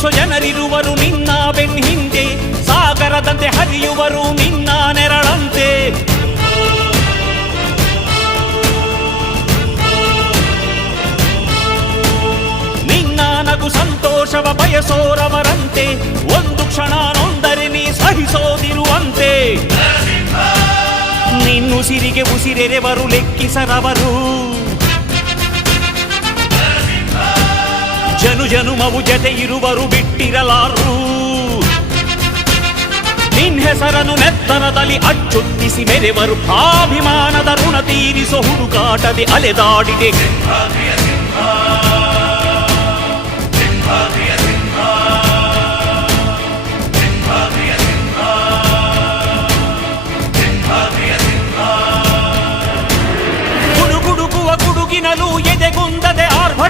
ಪ್ರೀತಿಸೋ ಜನರಿರುವರು ನಿನ್ನ ಬೆನ್ ಹಿಂದೆ, ಸಾಗರದಂತೆ ಹರಿಯುವರು ನಿನ್ನ ನೆರಳಂತೆ. ನಿನ್ನ ನಗು ಸಂತೋಷವ ಬಯಸೋರವರಂತೆ, ಒಂದು ಕ್ಷಣ ನೊಂದರೆ ನೀ ಸಹಿಸೋದಿರುವಂತೆ. ನಿನ್ನುಸಿರಿಗೆ ಉಸಿರೆರೆವರು ಲೆಕ್ಕಿಸರವರು, ಜನು ಜನುಮವು ಜತೆ ಇರುವರು ಬಿಟ್ಟಿರಲಾರು. ನಿನ್ ಹೆಸರನ್ನು ನೆತ್ತರದಲ್ಲಿ ಅಚ್ಚೊತ್ತಿಸಿ ಮೆರೆವರು, ಆಭಿಮಾನದ ಋಣ ತೀರಿಸೋ ಹುಡುಕಾಟದೆ ಅಲೆದಾಡಿದೆ.